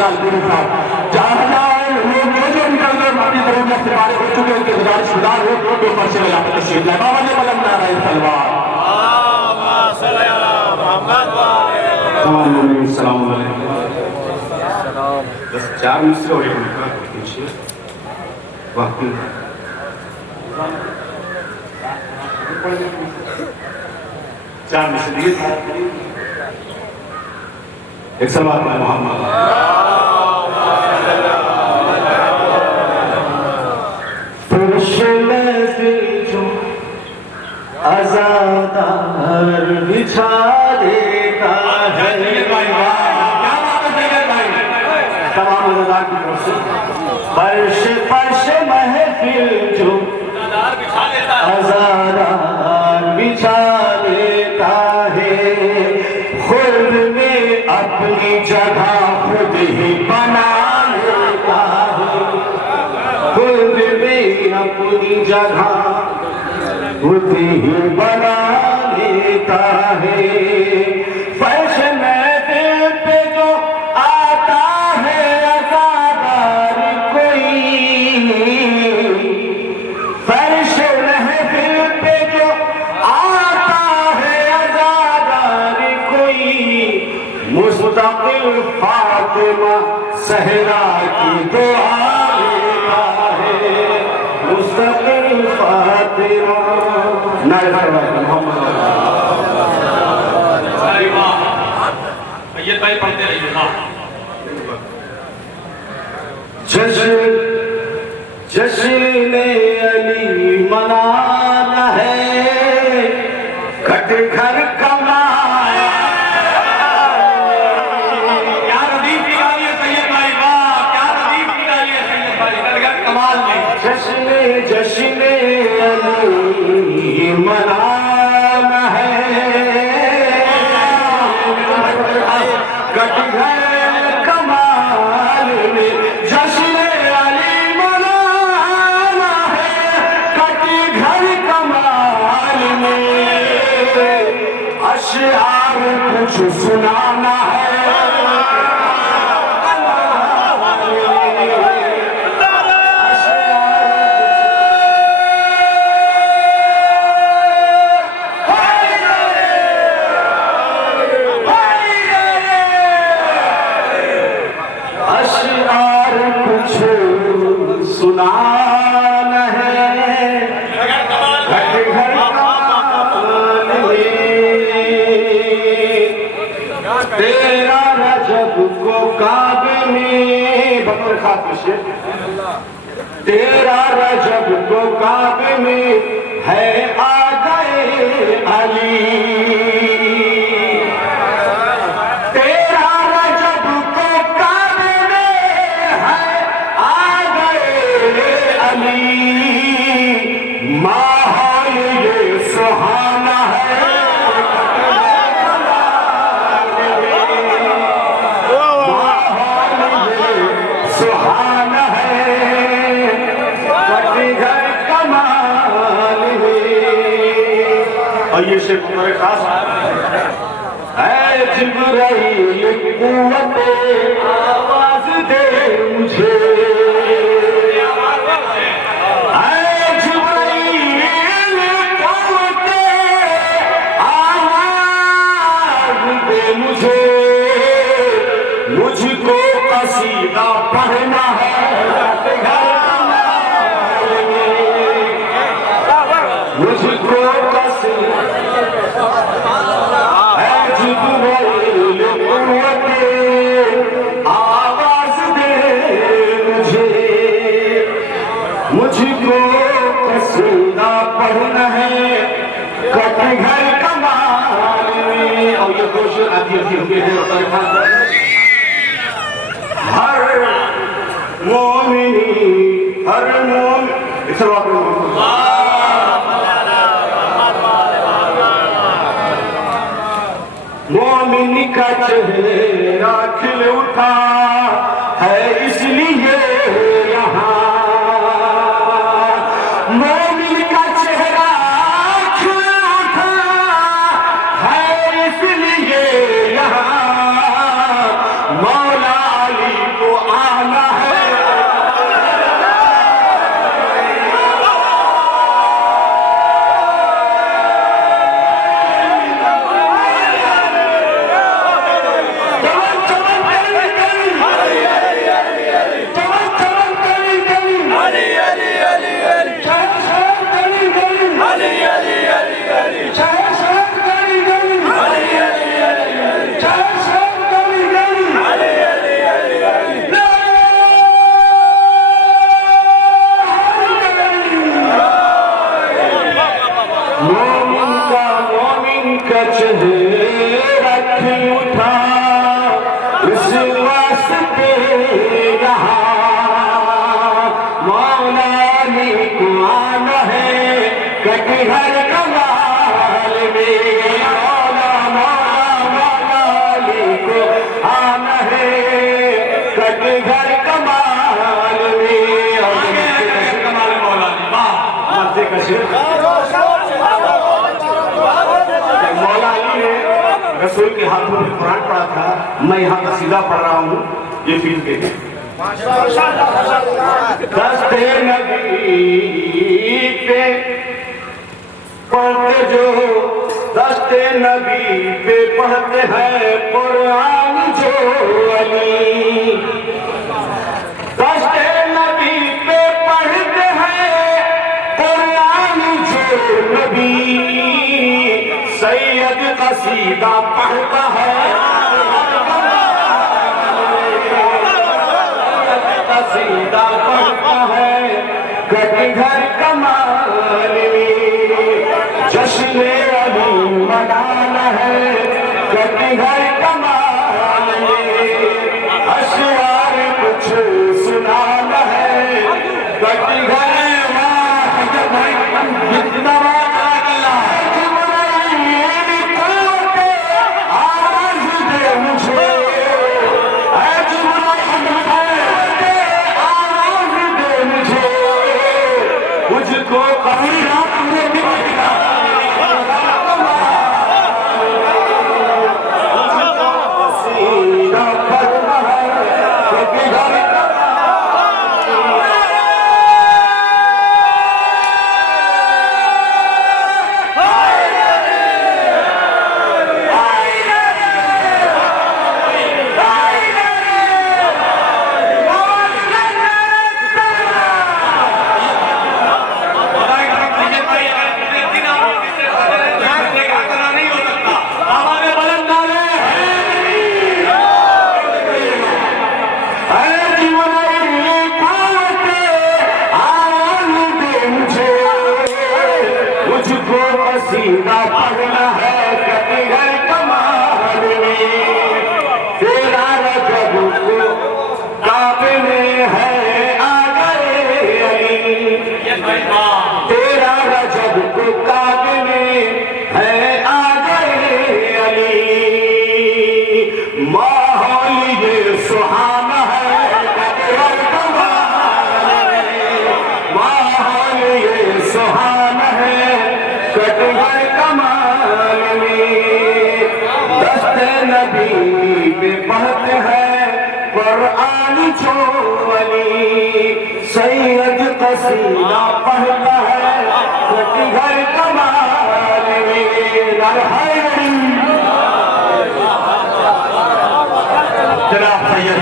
जलाल गुरु साहब जहाँ जाए लोग जो निकल गए माटी जरूरत से बारे हो चुके उनके गुजारिशगुजार हो तो पर्चे में यहाँ पर तशरीफ लाए। बाबा ने बलंद नाराए तलवार। सलाम अलैकुम। बस 4 मिनट से और एक मिनट का वक्त 4 मिनट से दिए एक सलवात है मोहम्मद। आजादार बिछा देता है। तमाम अज़ादार की तरफ से फर्श फर्श महफिल जो आजादार बिछा देता है। खुद में अपनी जगह खुद ही बना लेता है। खुद में अपनी जगह खुद ही बना लेता है। फर्श महफिल पे जो आता है अज़ादार कोई, फर्श महफिल पे जो आता है अज़ादार कोई, मुस्तकिल फातिमा सहरा की दुआ लेता है। मुस्तकिल फातिमा ये तय पढ़ते रहिए ना। जश्न अली मनाना है कट घर कमाया। क्या रदीफ निकालिए सैयद भाई, वाह क्या रदीफ निकालिए सैयद भाई, कमाल नहीं। जश्न अली मनाना है कट घर कमाल में। जश्न अली मनाना है कट घर कमाल में। अशआर कुछ सुनाना है सुनाना है घर घर तेरा रजब को काबे में बकर खास तेरा रजब को काबे में है आ गए अली। माहौल ये सुहाना है माहौल ये सुहाना है घर कमाल और ये शेर तुम्हारे खास है। जिब्राइल कुव्वते आवाज दे मुझे, मुझको कसीदा पढ़ना है मुझको कसीदा है। जिब्राइल कुव्वते आवाज दे मुझे, मुझको कसीदा पढ़ना है कट घर कमाल में। और ये खुश आती हर मोमिनी हर मोमिन का चेहरा खिल उठा है इसलिए यहाँ। मोमिन का चेहरा खिल उठा है इसलिए यहाँ। मौला अली रसूल के हाथों में कुरान पढ़ा था, मैं यहाँ कसीदा पढ़ रहा हूँ, ये फील के दस्ते नबी पे पढ़ते जो, दस्ते नबी पे पढ़ते हैं कुरान जो अली, दस्ते नबी पे पढ़ते हैं कुरान जो नबी, सैयद कसीदा पढ़ता है, कसीदा पढ़ता है कटघर कमाल में, जश्न अली मनाना है कटघर कमाल में, अशआर कुछ सुनाना है कटघर मुझको कभी रात में सीधा पढ़ना है कटघर कमाल में, तेरा रजब को काबे में है आ गए अली, तेरा रजब को काबे में है आ गए अली, माहौल ये सुहाना है कटघर कमाल में, माहौल ये सुहाना है कटघर कमाल में, दस्ते नबी पे पढ़ते हैं कुरान जो अली, सैयद कसीदा पढ़ता है कटघर कमाल में। जनाब सैयद